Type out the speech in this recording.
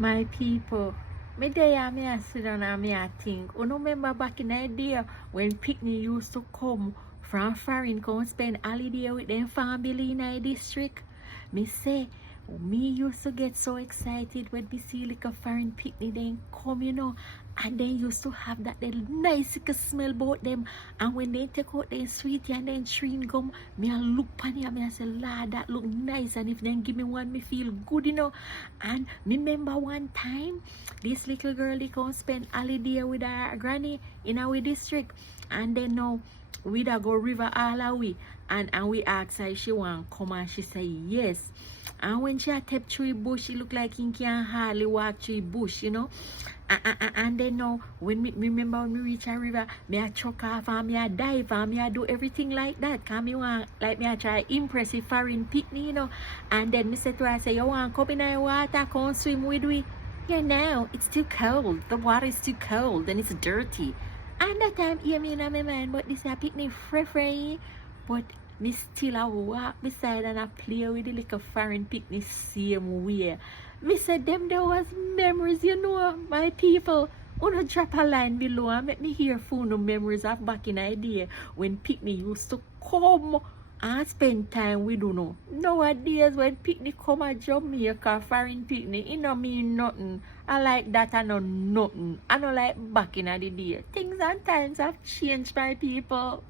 My people, me there me a sit down and me a think. You know, remember back in the day when picnic used to come from foreign come spend holiday with them family in the district? Me say, me used to get so excited when we see like a foreign picnic then come, and then used to have that little nice little smell about them. And when they take out their sweetie and then chewing gum, me a look pan it and me a say, Lord, that look nice. And if then give me one, me feel good. And me remember one time, this little girl they come spend holiday with her granny in our district, and then now we da go river all our way, and we ask her if she want come, and she say yes. And when she a step through bush, she look like he can hardly walk through bush. And then now, when me remember when we reach a river, me a chuck off and me a dive and me a do everything like that. Cause me want, like me a try impress the foreign picnic. And then me say to her, I say, you want come in the water, come swim with we? Yeah, now, it's too cold. The water is too cold and it's dirty. And that time, hear me in my mind, but this a picnic free. But me still a walk beside and I play with the little foreign picnic same way. Me said them there was memories, my people. Wanna drop a line below and make me hear phone memories of back in the day when picnic used to come and spend time with you. Nowadays when picnic come at Jamaica, foreign picnic, it don't mean nothing. I like that I know nothing. I don't like back in the day. Things and times have changed, my people.